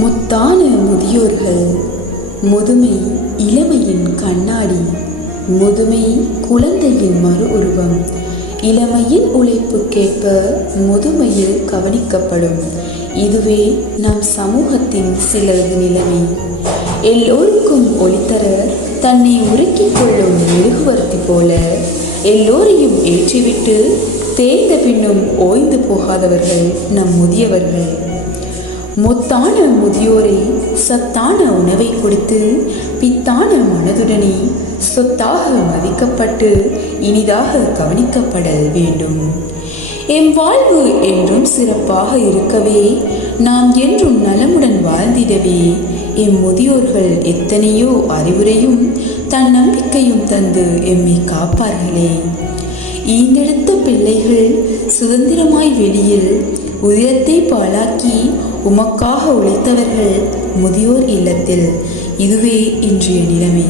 முத்தான முதியோர்கள். முதுமை இளமையின் கண்ணாடி, முதுமை குழந்தையின் மறு உருவம். இளமையின் உழைப்புக்கேற்ப முதுமையில் கவனிக்கப்படும். இதுவே நம் சமூகத்தின் சிலரது நிலைமை. எல்லோருக்கும் ஒளித்தர தன்னை உருக்கிக் கொள்ளும் மெழுகுவர்த்தி போல எல்லோரையும் ஏற்றிவிட்டு தேய்ந்த பின்னும் ஓய்ந்து போகாதவர்கள் நம் முதியவர்கள். முத்தான முதியோரை சத்தான உணவை கொடுத்து பித்தான மனதுடனே சொத்தாக மதிக்கப்பட்டு இனிதாக கவனிக்கப்பட வேண்டும். எம் வாழ்வு என்றும் சிறப்பாக இருக்கவே, நாம் என்றும் நலமுடன் வாழ்ந்திடவே எம் முதியோர்கள் எத்தனையோ அறிவுரையும் தன்னம்பிக்கையும் தந்து எம்மை காப்பார்களே. ஈந்தெடுத்த பிள்ளைகள் சுதந்திரமாய் வெளியில் உதிரத்தை பாழாக்கி உமக்காக உழைத்தவர்கள் முதியோர் இல்லத்தில். இதுவே இன்றைய நிலைமை.